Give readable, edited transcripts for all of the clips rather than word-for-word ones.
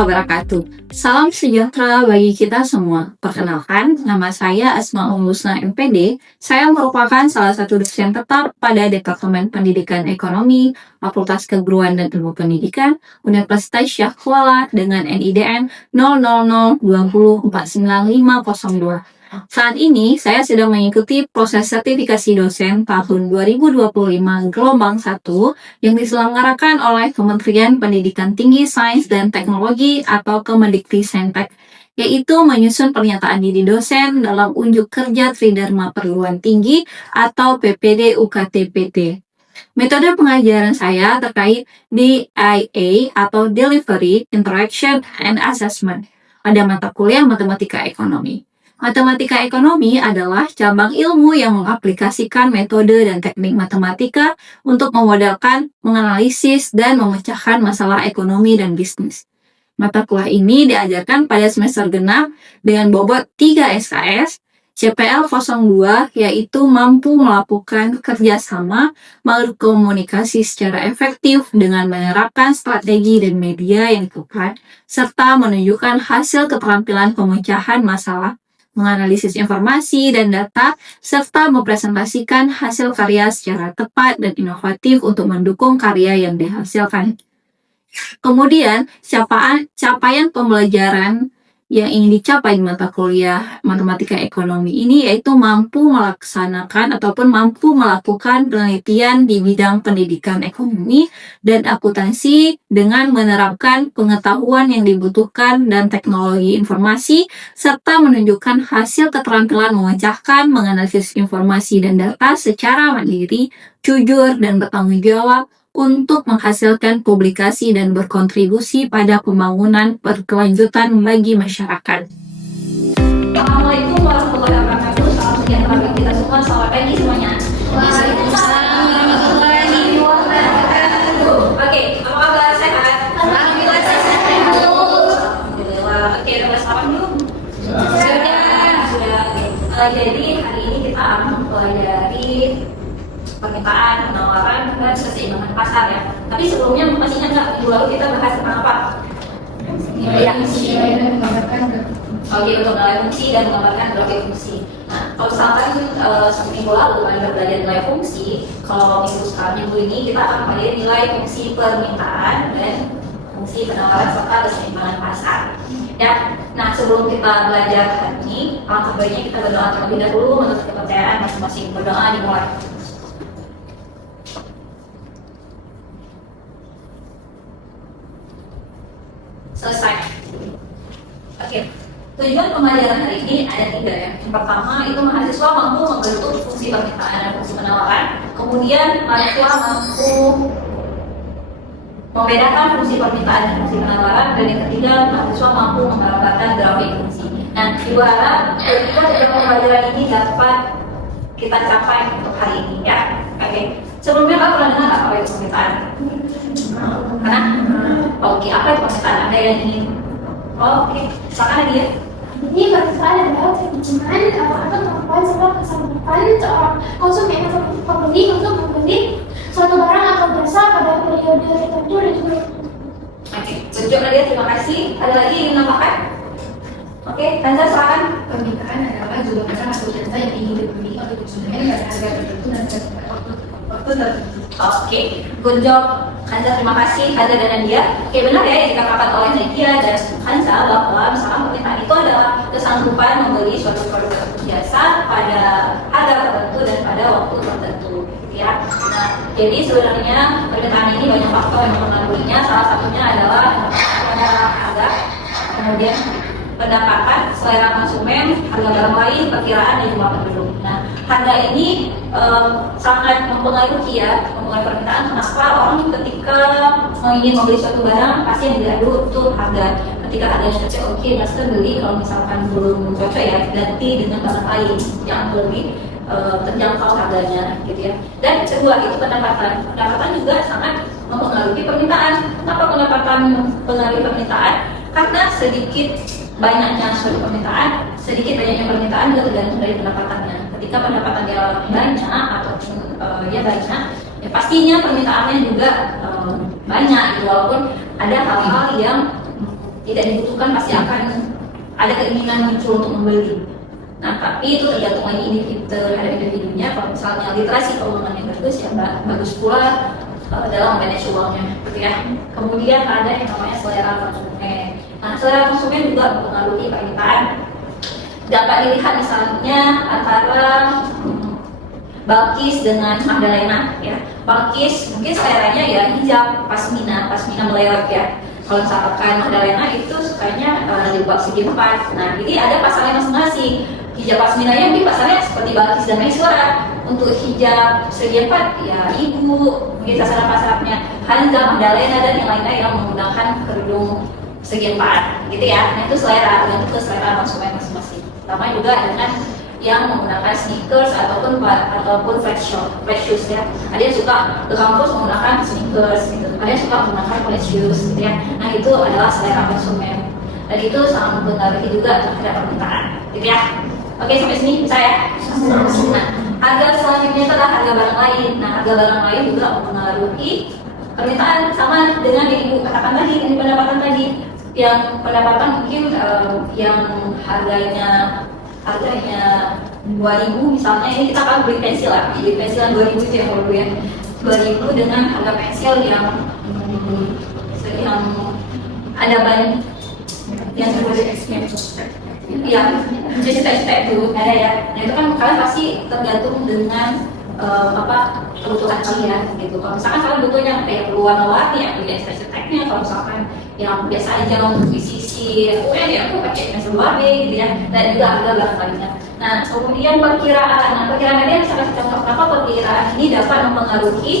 wabarakatuh. Salam sejahtera bagi kita semua. Perkenalkan, nama saya Asmaul Husna MPD. Saya merupakan salah satu dosen tetap pada Departemen Pendidikan Ekonomi, Fakultas Keguruan dan Ilmu Pendidikan, Universitas Syekh Kuala dengan NIDN 0002049502. Saat ini, saya sedang mengikuti proses sertifikasi dosen tahun 2025 gelombang 1 yang diselenggarakan oleh Kementerian Pendidikan Tinggi, Sains, dan Teknologi atau Kemendikti-Saintek, yaitu menyusun pernyataan diri dosen dalam unjuk kerja Tridharma Perguruan Tinggi atau PPD UKT-PT. Metode pengajaran saya terkait DIA atau Delivery, Interaction, and Assessment pada mata kuliah Matematika Ekonomi. Matematika ekonomi adalah cabang ilmu yang mengaplikasikan metode dan teknik matematika untuk memodelkan, menganalisis, dan memecahkan masalah ekonomi dan bisnis. Mata kuliah ini diajarkan pada semester genap dengan bobot 3 SKS, CPL 02 yaitu mampu melakukan kerjasama, berkomunikasi secara efektif dengan menerapkan strategi dan media yang tepat, serta menunjukkan hasil keterampilan pemecahan masalah, menganalisis informasi dan data, serta mempresentasikan hasil karya secara tepat dan inovatif untuk mendukung karya yang dihasilkan. Kemudian, capaian pembelajaran yang ingin dicapai di mata kuliah Matematika Ekonomi ini yaitu mampu melaksanakan ataupun mampu melakukan penelitian di bidang pendidikan ekonomi dan akuntansi dengan menerapkan pengetahuan yang dibutuhkan dan teknologi informasi, serta menunjukkan hasil keterampilan memecahkan, menganalisis informasi dan data secara mandiri, jujur, dan bertanggung jawab untuk menghasilkan publikasi dan berkontribusi pada pembangunan berkelanjutan bagi masyarakat. Assalamualaikum warahmatullahi wabarakatuh. Salam sejahtera bagi kita semua. Selamat pagi semuanya. Waalaikumsalam warahmatullahi wabarakatuh. Oke, apa kabar? Sehat? Alhamdulillah sehat. Alhamdulillah. Oke, udah sarapan dulu? Sudah. Jadi hari ini kita akan mempelajari permintaan, penawaran, dan keseimbangan pasar ya. Tapi sebelumnya masih ingat nggak minggu lalu kita bahas tentang apa? Nilai fungsi. Oke, untuk nilai fungsi dan menggambarkan grafik fungsi. Nah, kalau misalkan seminggu lalu kita belajar nilai fungsi, kalau minggu ini kita akan belajar nilai fungsi permintaan dan fungsi penawaran serta keseimbangan pasar. Ya, nah sebelum kita belajar hari ini, alangkah baiknya kita berdoa terlebih dahulu menurut kepercayaan masing-masing. Berdoa dimulai. Selesai. Oke. Tujuan pembelajaran hari ini ada 3 ya. Yang pertama itu mahasiswa mampu membentuk fungsi permintaan dan fungsi penawaran. Kemudian mahasiswa mampu membedakan fungsi permintaan dan fungsi penawaran. Dan yang ketiga mahasiswa mampu menggambarkan grafik fungsi. Nah, ibu harap tujuan pembelajaran ini dapat kita capai untuk hari ini ya. Oke. Sebelumnya kalian pernah dengar apa itu permintaan? Karena oke, apa itu permintaan? Ada yang ingin? Oke, silakan dia. Jadi permintaan adalah keinginan atau kemampuan serta kesanggupan seorang konsumen atau pembeli untuk membeli suatu barang atau jasa pada periode tertentu dan juga. Oke, tunjuk Nadia, terima kasih. Ada lagi yang menambahkan? Oke, Tanza silakan. Permintaan adalah juga barang atau jasa yang ingin dibeli oleh konsumen pada harga tertentu dan pada waktu tertentu. Oke, good job Hanza, terima kasih Hanza dan Nadia. Oke, benar ya yang dikatakan oleh Nadia dan Hanza bahwa misalkan permintaan itu adalah kesanggupan membeli suatu produk atau jasa pada harga tertentu dan pada waktu tertentu, gitu ya. Nah, jadi sebenarnya permintaan ini banyak faktor yang mempengaruhinya. Salah satunya adalah harga, kemudian pendapatan, selera konsumen, harga barang lain, perkiraan dan jumlah penduduk. Nah, harga ini sangat mempengaruhi ya, mempengaruhi permintaan. Kenapa orang ketika ingin membeli suatu barang pasti yang dilihat dulu itu harga. Ketika harganya cocok, oke, master beli. Kalau misalkan belum cocok ya ganti dengan barang lain yang lebih terjangkau harganya, gitu ya. Dan kedua itu pendapatan. Pendapatan juga sangat mempengaruhi permintaan. Kenapa pendapatan mempengaruhi permintaan? Karena sedikit banyaknya suatu permintaan, sedikit banyaknya permintaan juga tergantung dari pendapatannya. Ketika pendapatannya banyak ataupun banyak, ya pastinya permintaannya juga banyak. Gitu. Walaupun ada hal-hal yang tidak dibutuhkan pasti akan ada keinginan muncul untuk membeli. Nah, tapi itu tergantung lagi individu terhadap individunya. Kalau misalnya literasi keuangannya bagus, ya bagus pula dalam manage uangnya, gitu ya. Kemudian ada yang namanya selera konsumen. Nah, selera konsumen juga mempengaruhi permintaan. Dapat dilihat misalnya antara Balkis dengan Magdalena, ya. Balkis mungkin seleranya ya hijab, pasmina melewat ya. Kalau misalkan Magdalena itu sukanya jilbab segi 4. Nah, jadi ada pasalnya masing-masing. Hijab pasminanya mungkin pasalnya seperti Balkis dan Maisura. Untuk hijab segi 4 ya ibu, mungkin sasaran pasarnya Hanza, Magdalena dan yang lainnya yang menggunakan kerudung segi 4, gitu ya. Nah, itu selera, tergantung ke selera konsumen masing-masing. Sama juga dengan yang menggunakan sneakers ataupun flat shoes ya. Ada yang suka ke kampus menggunakan sneakers gitu. Ada yang suka menggunakan flat shoes gitu ya. Nah, itu adalah selera konsumen. Dan itu sangat mempengaruhi juga terhadap permintaan, gitu ya. Oke, sampai sini bisa ya. Nah, harga selanjutnya adalah harga barang lain. Nah, harga barang lain juga mempengaruhi permintaan, sama dengan yang ibu katakan tadi, yang pendapatan tadi. Yang pendapatan mungkin yang harganya 2000 misalnya, ini kita akan beli pensil lah, beli pensil 2000 itu yang dulu ya, 2000 dengan harga pensil yang ada banyak yang cita-cita itu ada ya. Nah, itu kan kalian pasti tergantung dengan kebutuhan kalian gitu. Kalau misalkan kalian butuhnya kayak warna-warni ya beli estetiknya. Kalau misalkan yang biasa aja untuk sisi ya aku pakai pensil babe gitu ya. Dan juga harga barang lainnya. Nah, kemudian perkiraan. Nah, perkiraan ini saya kasih contoh kenapa perkiraan ini dapat mempengaruhi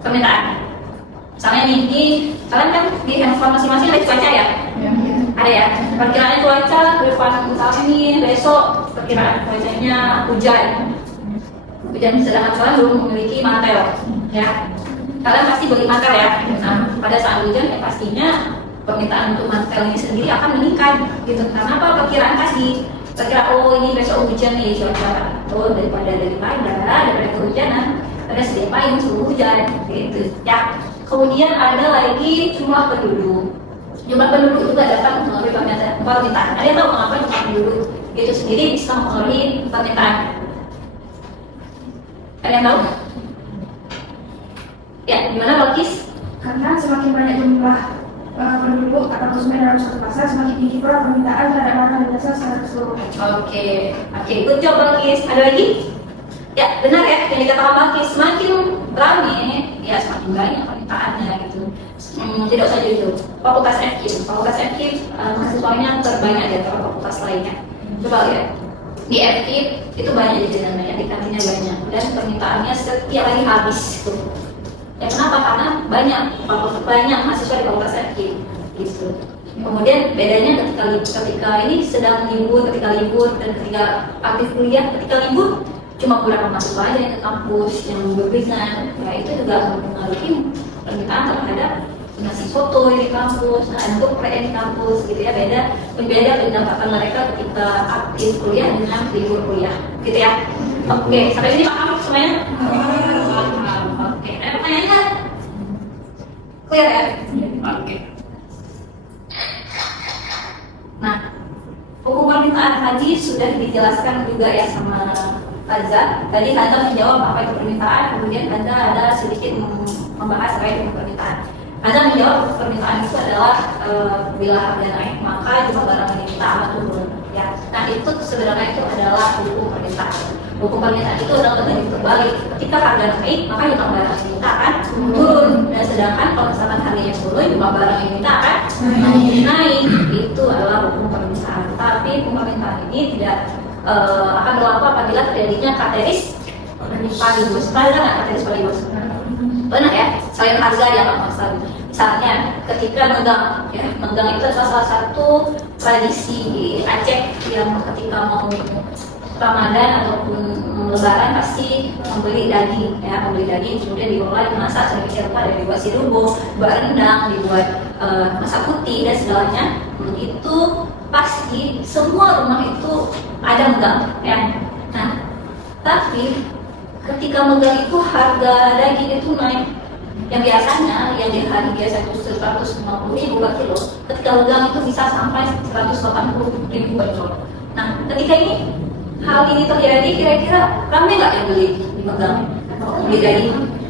permintaan. Misalnya nih, di kalian kan di handphone masing-masing ada cuaca ya? Ada ya. Perkiraan cuaca ke depan misalnya nih besok perkiraan cuacanya hujan. Sedangkan kalian belum memiliki mantel, ya. Kalian pasti beli mantel ya. Nah, pada saat hujan ya pastinya permintaan untuk mantel ini sendiri akan meningkat, gitu. Karena apa? Perkiraan tadi. Perkiraan ini besok hujan nih cuaca. Daripada kehujanan, ada sedia payung suruh hujan, gitu. Ya. Kemudian ada lagi jumlah penduduk. Jumlah penduduk juga dapat mempengaruhi permintaan. Ada yang tahu mengapa jumlah penduduk itu sendiri bisa mempengaruhi permintaan? Ada yang tahu? Ya, gimana Balkis? Karena semakin banyak jumlah penduduk atau konsumen dalam suatu pasar, semakin tinggi pula permintaan terhadap barang dan jasa secara keseluruhan. Oke, good job Balkis. Ada lagi? Ya, benar ya, yang dikatakan Balkis, semakin ramai, ya semakin banyak permintaannya gitu. Tidak saja itu. Fakultas FKIP mahasiswanya terbanyak di antara fakultas lainnya. Coba lihat. Di FKIP itu banyak jajanannya, di kantinnya banyak, dan permintaannya setiap hari habis tuh. Ya kenapa? Karena banyak mahasiswa di fakultas FKIP gitu. Kemudian bedanya ketika ini sedang libur, ketika libur dan ketika aktif kuliah. Ketika libur cuma beberapa mahasiswa aja yang ke kampus yang berbincang, ya itu juga mempengaruhi permintaan terhadap ngasih foto di kampus, untuk PN di kampus gitu ya. Beda pendapatan mereka ketika aktif kuliah dengan libur kuliah, gitu ya. Oke, sampai sini paham semuanya? Oke, ada pertanyaan nggak? Clear ya? Oke. Nah, hukum permintaan tadi sudah dijelaskan juga ya sama Hanza. Tadi Hanza menjawab apa itu permintaan, kemudian Hanza ada sedikit membahas terkait dengan permintaan. Hanza menjawab permintaan itu adalah bila harga naik maka jumlah barang yang diminta akan turun. Ya, nah itu sebenarnya itu adalah hukum permintaan. Hukum permintaan itu adalah berbanding terbalik. Ketika harga naik maka jumlah barang yang diminta akan turun. Dan sedangkan kalau misalkan harganya turun jumlah barang yang diminta akan naik. Itu adalah hukum permintaan. Tapi hukum permintaan ini tidak akan berlaku apabila terjadinya kateris paribus. Pernah nggak kateris paribus? Benar ya, selain harga yang masalah. Misalnya ketika menggang itu adalah salah satu tradisi di Aceh yang ketika mau Ramadan ataupun Lebaran pasti membeli daging, kemudian diolah dimasak sedemikian rupa, dan dibuat sirubo, dibuat rendang, dibuat masak putih dan segalanya. Itu pasti semua rumah itu ada menggang, ya. Nah, tapi ketika menggang itu harga daging itu naik Yang biasanya yang di hari biasa itu 150.000 per kilo, ketika legang itu bisa sampai 180.000 per kilo. Nah, ketika ini hal ini terjadi, kira-kira rame nggak yang beli di Megang? Jadi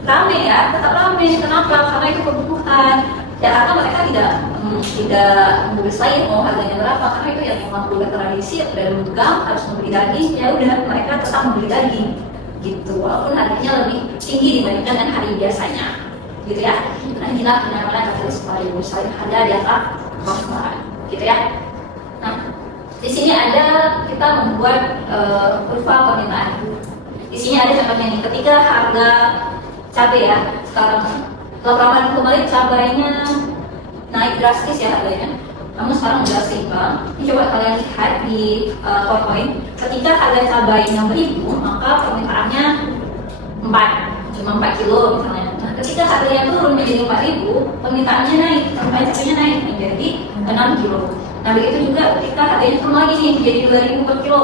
rame ya, tetap rame. Kenapa? Karena itu kebutuhan. Ya karena mereka tidak bersaing mau harganya berapa, karena itu yang memang udah tradisi dari Megang harus membeli daging. Ya udah, mereka tetap membeli daging gitu, walaupun harganya lebih tinggi dibandingkan dengan hari biasanya, gitu ya. Nah inilah benar-benar katalis variabel saling harga di atas pasaran, gitu ya. Nah di sini ada kita membuat kurva permintaan. Di sini ada contohnya nih, ketika harga cabai ya sekarang beberapa hari kemarin cabainya naik drastis ya harganya, namun sekarang udah seimbang. Ini coba kalian lihat di PowerPoint, ketika harga cabainya 1.000 maka permintaannya 4, cuma 4 kilo misalnya. Nah ketika harganya turun menjadi 4.000, permintaannya naik, permintaan cabainya naik menjadi 6 kilo. Nah begitu juga ketika harganya turun lagi nih menjadi 2.000 per kilo,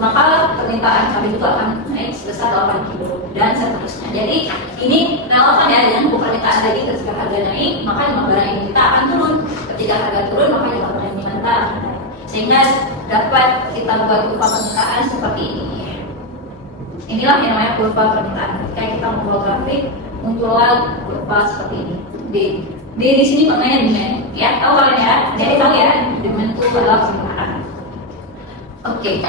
maka permintaan cabai juga akan naik sebesar 8 kilo dan seterusnya. Jadi ini relevan ya dengan permintaan tadi. Ketika harga naik maka jumlah barang yang kita akan turun, ketika harga turun maka jumlah barang yang diminta akan naik, sehingga dapat kita buat kurva permintaan seperti ini. Inilah yang namanya kurva permintaan. Ketika kita membuat grafik muncullah kurva seperti ini. Di sini maknanya demand ya, tahu kalian ya, jadi tahu ya demand itu adalah permintaan. Oke,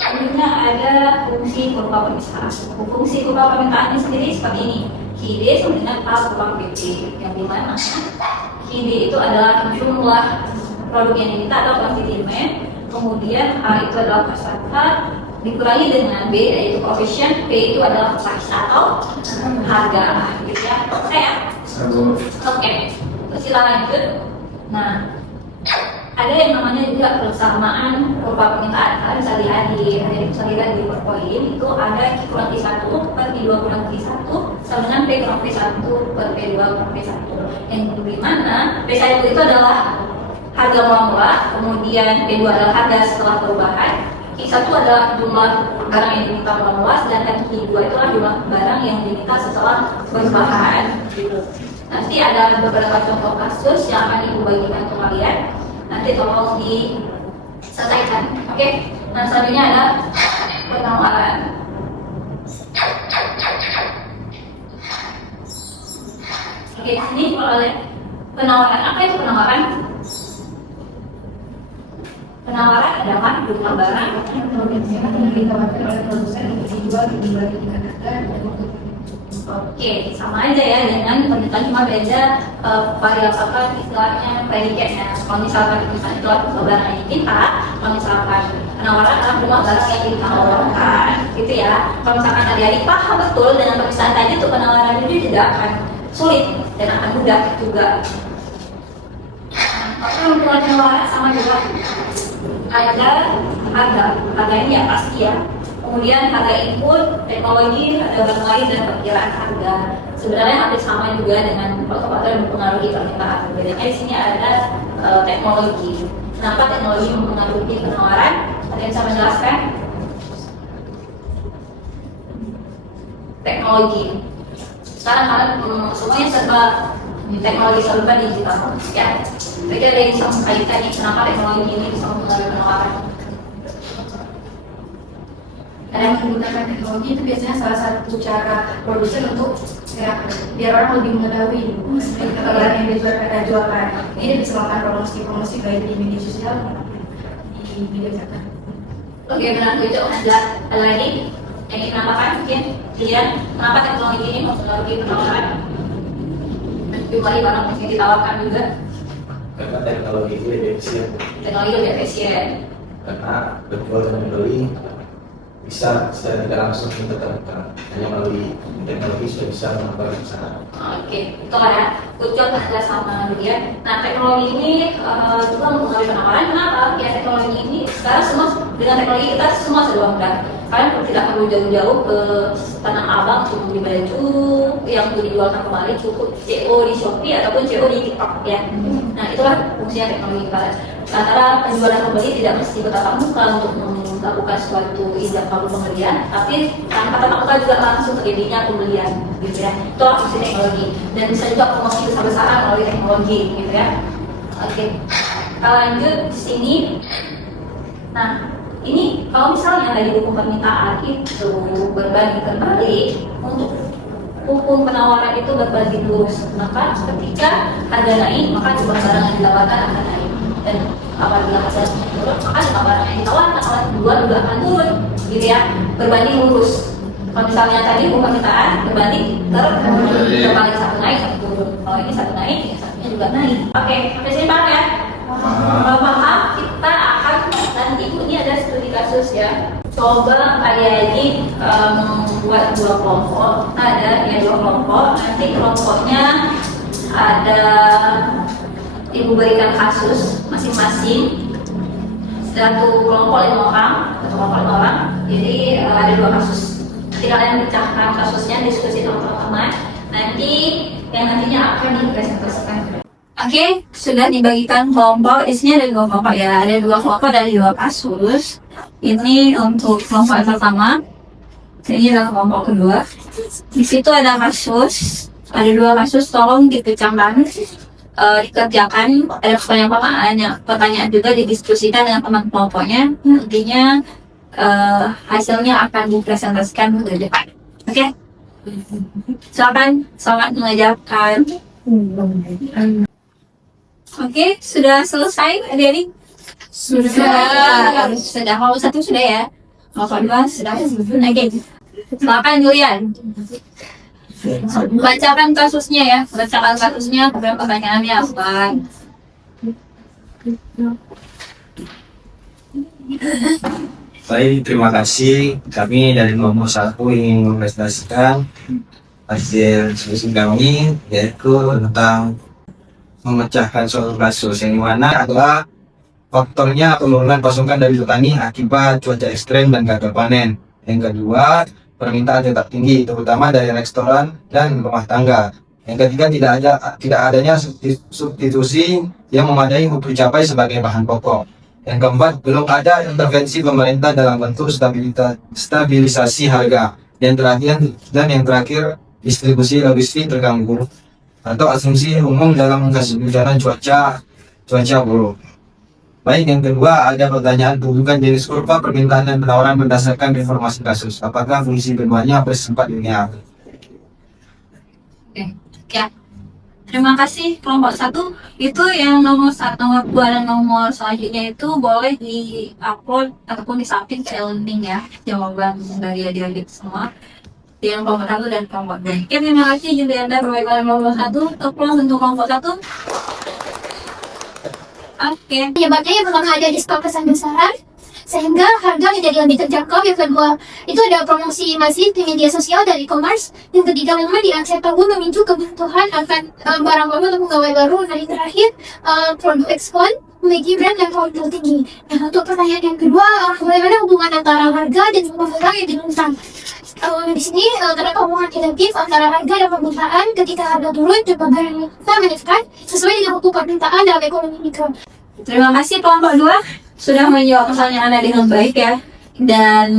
selanjutnya ada fungsi kurva permintaan. Fungsi kurva permintaan ini sendiri seperti ini. QD sama dengan A kurva PP, yang dimana QD itu adalah jumlah produk yang diminta atau quantity demand, kemudian A itu adalah persentase dikurangi dengan B yaitu coefficient, P itu adalah price atau harga, gitu ya. Oke ya? Oke, silakan lanjut. Nah, ada yang namanya juga persamaan kurva permintaan. Kalian bisa lihat di PowerPoint itu ada Q kurang Q1 per Q2 kurang Q1 sama dengan P kurang P1 per P2 kurang P1, yang dimana P1 itu adalah harga mula-mula, kemudian P2 adalah harga setelah perubahan, Q1 adalah jumlah barang yang diminta mula-mula, sedangkan Q2 itulah jumlah barang yang diminta setelah perubahan. Nanti ada beberapa contoh kasus yang akan ibu bagikan untuk kalian. Nanti tolong diselesaikan. Oke. Nah selanjutnya ada penawaran. Oke, sini kalau lihat penawaran, apa itu penawaran? Penawaran adalah jumlah barang yang ditawarkan oleh produsen untuk dijual di berbagai tingkat harga dan untuk. Oke, sama aja ya dengan permintaan, cuma beda variabel apa istilahnya predikatnya. Kalau misalkan itu barang yang diminta, kalau misalkan penawaran adalah jumlah barang yang ditawarkan, gitu ya. Kalau misalkan adik-adik paham betul dengan permisalan tadi, tuh penawaran itu tidak akan sulit dan akan mudah juga. Oke, untuk penawaran sama juga ada harga ini ya pasti ya. Kemudian harga input, teknologi, harga barang lain, dan perkiraan harga. Sebenarnya hampir sama juga dengan faktor-faktor yang mempengaruhi permintaan. Bedanya di sini ada teknologi. Kenapa teknologi mempengaruhi penawaran? Ada yang bisa menjelaskan? Teknologi. Sekarang kalian semuanya serba teknologi, serba digital, ya. Jadi ada yang bisa mengkaitkan kenapa teknologi ini bisa mempengaruhi penawaran. Dan menggunakan teknologi itu biasanya salah satu cara produsen untuk ya, biar orang lebih mengetahui barang yang dia jualkan. Ini dia bisa melakukan promosi baik di media sosial maupun di media cetak. Oke, benar itu ada lagi yang dikenapakan mungkin kalian kenapa teknologi ini mempengaruhi penawaran? Jumlah barang yang ditawarkan juga. Karena teknologi itu lebih efisien. Teknologi lebih efisien. Karena penjual dan pembeli bisa secara tidak langsung bertatap hanya melalui teknologi sudah bisa melakukan usaha. Oke, itu ya. Kucur ada sama dia. Nah, teknologi ini juga mempengaruhi penawaran. Kenapa? Ya teknologi ini sekarang semua dengan teknologi kita semua serba mudah. Kalian tidak perlu jauh-jauh ke Tanah Abang untuk membeli baju yang dijualkan kembali, cukup CO di Shopee ataupun CO di TikTok ya. Nah, itulah fungsinya teknologi kalian. Antara penjual dan pembeli tidak mesti bertatap muka untuk melakukan suatu ijab kabul pembelian, tapi tanpa terlakukan juga langsung terjadinya pembelian, gitu ya. Itu fungsi teknologi dan bisa juga promosi besar-besaran melalui teknologi, gitu ya. Oke, kita lanjut di sini. Nah, ini kalau misalnya tadi hukum permintaan itu berbagi terbalik, untuk hukum penawaran itu berbagi lurus, maka ketika harga naik maka jumlah barang yang ditawarkan akan naik, dan apabila harga turun maka jumlah barang yang ditawarkan oleh kedua juga akan turun, gitu ya, berbanding lurus. Kalau misalnya tadi hukum permintaan berbanding terbalik, satu naik satu turun. Kalau ini satu naik ya satunya juga naik. Oke, sampai sini paham ya? Kalau paham, kita akan nanti ini ada studi kasus ya. Coba adik-adik membuat dua kelompok. Ada ya dua kelompok. Nanti kelompoknya ada ibu berikan kasus masing-masing. Satu kelompok 5 orang, satu kelompok 5 orang. Jadi ada 2 kasus. Nanti kalian pecahkan kasusnya, diskusi sama teman-teman. Nanti yang nantinya akan dipresentasikan. Oke, sudah dibagikan kelompok. Isinya ada 2 kelompok ya. Ada 2 kelompok dari 2 kasus. Ini untuk kelompok yang pertama. Ini adalah kelompok kedua. Di situ ada kasus. Ada 2 kasus. Tolong dipecahkan, dikerjakan. Ada pertanyaan juga didiskusikan dengan teman kelompoknya. Intinya hasilnya akan dipresentasikan ke depan. Oke? Silakan, selamat mengajarkan. Oke, sudah selesai adik-adik? Sudah. Kalau satu sudah ya? Kalau kedua sudah. Oke. Silakan Julian. Bacakan kasusnya ya. Bacakan kasusnya, kemudian pertanyaannya apa? Baik, terima kasih. Kami dari kelompok 1 ingin mempresentasikan hasil diskusi kami, yaitu tentang memecahkan suatu kasus yang dimana adalah faktornya penurunan pasokan dari petani akibat cuaca ekstrem dan gagal panen. Yang kedua, permintaan tetap tinggi, terutama dari restoran dan rumah tangga. Yang ketiga, tidak adanya substitusi yang memadai untuk dicapai sebagai bahan pokok. Yang keempat, belum ada intervensi pemerintah dalam bentuk stabilisasi harga. Yang terakhir, distribusi logistik terganggu atau asumsi umum dalam kasus bencana cuaca buruk. Baik, yang kedua ada pertanyaan tunjukkan jenis kurva permintaan dan penawaran berdasarkan informasi kasus. Apakah fungsi keduanya bersifat linear? Oke, ya. Terima kasih kelompok 1. Itu yang nomor 1, nomor 2 dan nomor selanjutnya itu boleh di-upload ataupun di-submit ke link ya, jawaban dari adik-adik semua. Yang kelompok 1 dan kelompok 2. Oke, terima kasih Julianda perwakilan kelompok 1. Applause untuk kelompok 1. Oke. Penyebabnya yang pertama ada diskon besar-besaran sehingga harga menjadi lebih terjangkau. Yang kedua, itu ada promosi masif di media sosial dan e-commerce. Yang ketiga, memang diakses tahu memicu kebutuhan akan barang baru atau pegawai baru. Dan yang terakhir, produk ekspor memiliki brand yang value tinggi. Nah, untuk pertanyaan yang kedua, bagaimana hubungan antara harga dan jumlah barang yang diminta? Di sini terdapat hubungan negatif antara harga dan permintaan. Ketika harga turun, jumlah barang yang diminta meningkat sesuai dengan hukum permintaan dalam ekonomi mikro. Terima kasih kelompok 2 sudah menjawab pertanyaan dengan baik ya. Dan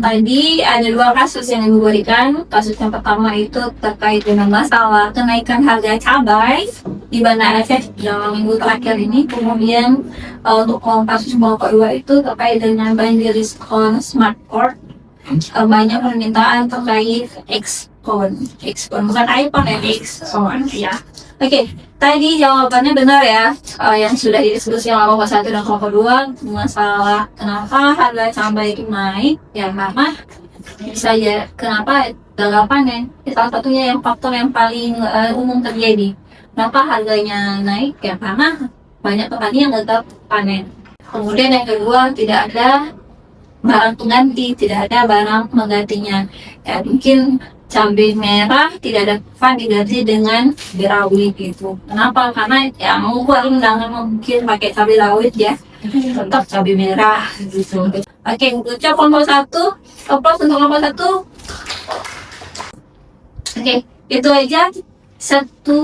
tadi ada 2 kasus yang ibu berikan. Kasus yang pertama itu terkait dengan masalah kenaikan harga cabai di Banda Aceh dalam minggu terakhir ini. Kemudian untuk kasus kelompok 2 itu terkait dengan banjir diskon Smartport. Banyak permintaan terkait ekspon bukan iPhone ya, ekspon ya. Oke, tadi jawabannya benar ya, yang sudah didiskusi oleh kelompok 1 dan kelompok 2 masalah kenapa harga cabai itu naik ya, karena bisa ya kenapa gagal panen. Salah satunya yang faktor yang paling umum terjadi. Kenapa harganya naik ya, karena banyak petani yang gagal panen. Kemudian yang kedua, tidak ada barang pengganti, tidak ada barang menggantinya ya. Mungkin cabai merah tidak ada diganti dengan cabai rawit gitu. Kenapa? Karena ya mau buat undangan mungkin pakai cabai rawit ya, tetap cabai merah gitu. Oke, ucap kelompok 1, applause untuk kelompok 1. Oke, itu aja. Satu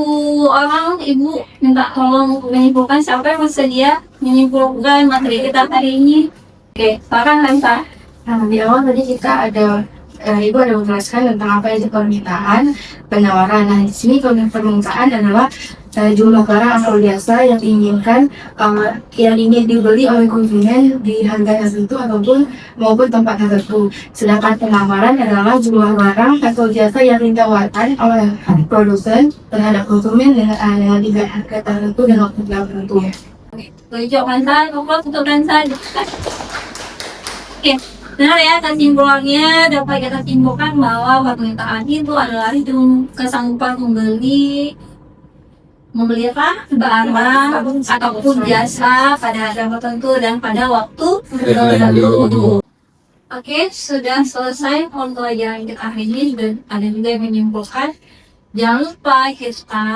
orang ibu minta tolong menyimpulkan siapa yang bersedia menyimpulkan materi kita hari ini. Oke, silakan Lanta. Nah, di awal tadi kita ada Ibu ada menjelaskan tentang apa itu permintaan, penawaran. Nah, di sini permintaan adalah jumlah barang atau jasa yang diinginkan, yang ingin dibeli oleh konsumen di harga tertentu ataupun maupun tempat tertentu. Sedangkan penawaran adalah jumlah barang atau jasa yang ditawarkan oleh produsen terhadap konsumen dengan harga tertentu dan waktu tertentu. Tunjuk Ransan, kumpul tutup Ransan. Oke, benar ya, kesimpulannya dapat kita simpulkan bahwa permintaan itu adalah kesanggupan membeli apa? Barang ataupun jasa pada harga tertentu dan pada waktu tertentu. Oke, sudah selesai pembelajaran kita hari ini. Sudah ada juga yang menyimpulkan. Jangan lupa kita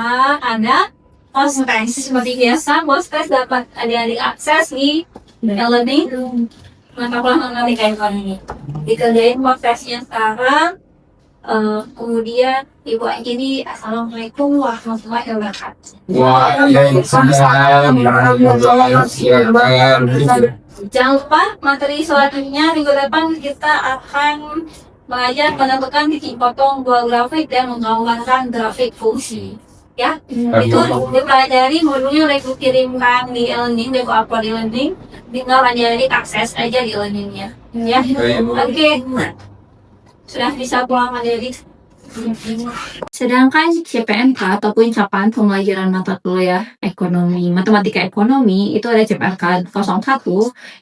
ada Postpes. Seperti biasa, Postpes dapat adik-adik akses di e-learning mata kuliah matematika ekonomi. Dikerjain Postpesnya sekarang. Kemudian Ibu Anjini, Assalamualaikum warahmatullahi wabarakatuh. Waalaikumsalam warahmatullahi wabarakatuh. Jangan lupa materi selanjutnya minggu depan kita akan belajar menentukan titik potong dua grafik dan menggambarkan grafik fungsi. Ya, itu dipelajari modulnya udah Ibu kirimkan di e-learning, Ibu upload di e-learning, tinggal adik-adik akses aja di e-learningnya. Ya, oke. Sudah bisa pulang adik-adik. Sedangkan CPNK ataupun capaian pembelajaran mata kuliah ekonomi, matematika ekonomi itu ada CPNK 01,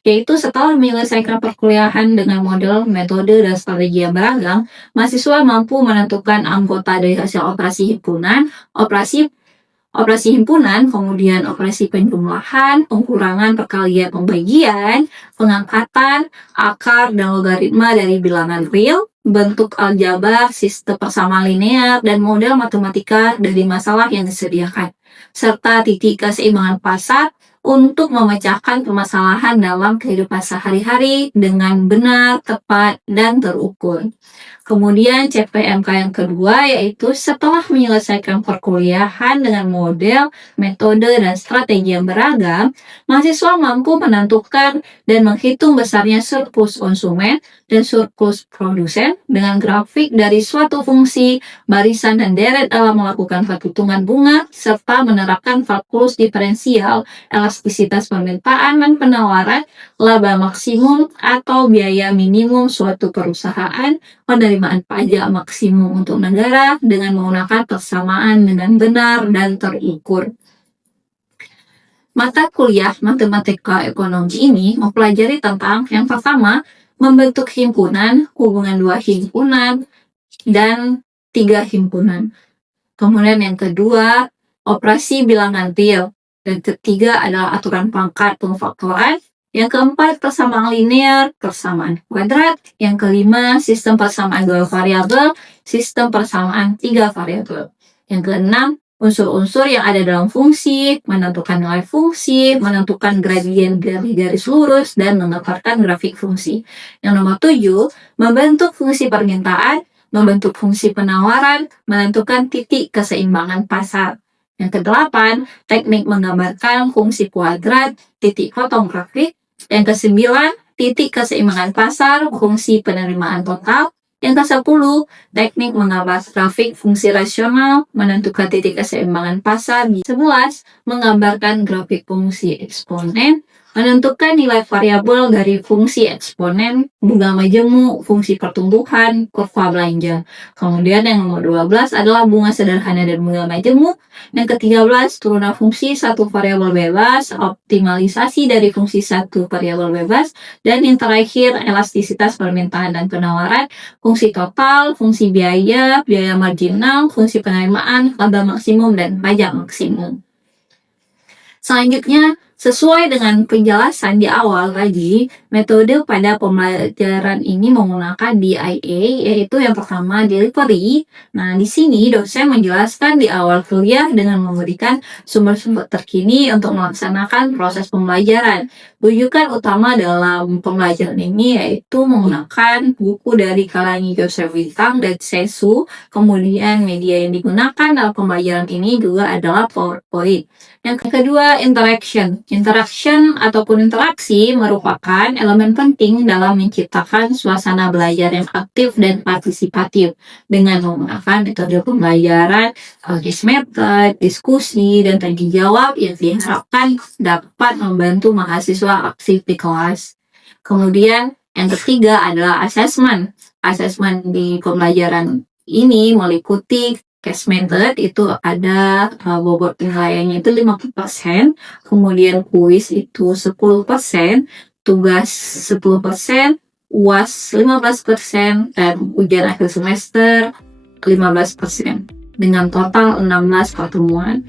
yaitu setelah menyelesaikan perkuliahan dengan model, metode, dan strategi yang beragam, mahasiswa mampu menentukan anggota dari hasil operasi himpunan, kemudian operasi penjumlahan, pengurangan, perkalian, pembagian, pengangkatan, akar, dan logaritma dari bilangan real, bentuk aljabar, sistem persamaan linear, dan model matematika dari masalah yang disediakan, serta titik keseimbangan pasar untuk memecahkan permasalahan dalam kehidupan sehari-hari dengan benar, tepat, dan terukur. Kemudian CPMK yang kedua yaitu setelah menyelesaikan perkuliahan dengan model, metode, dan strategi yang beragam, mahasiswa mampu menentukan dan menghitung besarnya surplus konsumen dan surplus produsen dengan grafik dari suatu fungsi, barisan, dan deret dalam melakukan perhitungan bunga, serta menerapkan kalkulus diferensial, elastisitas permintaan dan penawaran, laba maksimum atau biaya minimum suatu perusahaan, penerimaan pajak maksimum untuk negara dengan menggunakan persamaan dengan benar dan terukur. Mata kuliah matematika ekonomi ini mempelajari tentang yang pertama, membentuk himpunan, hubungan dua himpunan, dan 3 himpunan. Kemudian yang kedua, operasi bilangan real. Dan ketiga adalah aturan pangkat pengfaktoran. Yang keempat, persamaan linear, persamaan kuadrat. Yang kelima, sistem persamaan 2 variabel, sistem persamaan 3 variabel. Yang keenam, unsur-unsur yang ada dalam fungsi, menentukan nilai fungsi, menentukan gradien dari garis lurus, dan menggambarkan grafik fungsi. Yang nomor 7, membentuk fungsi permintaan, membentuk fungsi penawaran, menentukan titik keseimbangan pasar. Yang kedelapan, teknik menggambarkan fungsi kuadrat, titik potong grafik. Yang kesembilan, titik keseimbangan pasar, fungsi penerimaan total. Yang ke-10, teknik menggambar grafik fungsi rasional, menentukan titik keseimbangan pasar. 11, menggambarkan grafik fungsi eksponen, menentukan nilai variabel dari fungsi eksponen, bunga majemuk, fungsi pertumbuhan, kurva belanja. Kemudian yang nomor 12 adalah bunga sederhana dan bunga majemuk. Yang ke-13, turunan fungsi satu variabel bebas, optimalisasi dari fungsi satu variabel bebas. Dan yang terakhir, elastisitas permintaan dan penawaran, fungsi total, fungsi biaya, biaya marginal, fungsi penerimaan, laba maksimum, dan pajak maksimum. Selanjutnya, sesuai dengan penjelasan di awal tadi, metode pada pembelajaran ini menggunakan DIA, yaitu yang pertama delivery. Nah, di sini dosen menjelaskan di awal kuliah dengan memberikan sumber-sumber terkini untuk melaksanakan proses pembelajaran. Rujukan utama dalam pembelajaran ini yaitu menggunakan buku dari kalangan Joseph Wintang dan Sesu. Kemudian media yang digunakan dalam pembelajaran ini juga adalah PowerPoint. Yang kedua, interaction. Interaction ataupun interaksi merupakan elemen penting dalam menciptakan suasana belajar yang aktif dan partisipatif dengan menggunakan metode pembelajaran, case method, diskusi, dan tanya jawab yang diharapkan dapat membantu mahasiswa aktif di kelas. Kemudian yang ketiga adalah assessment. Assessment di pembelajaran ini meliputi case method, itu ada bobot penilaiannya itu 50%, kemudian kuis itu 10%, tugas 10%, UAS 15%, dan ujian akhir semester 15%, dengan total 16 pertemuan.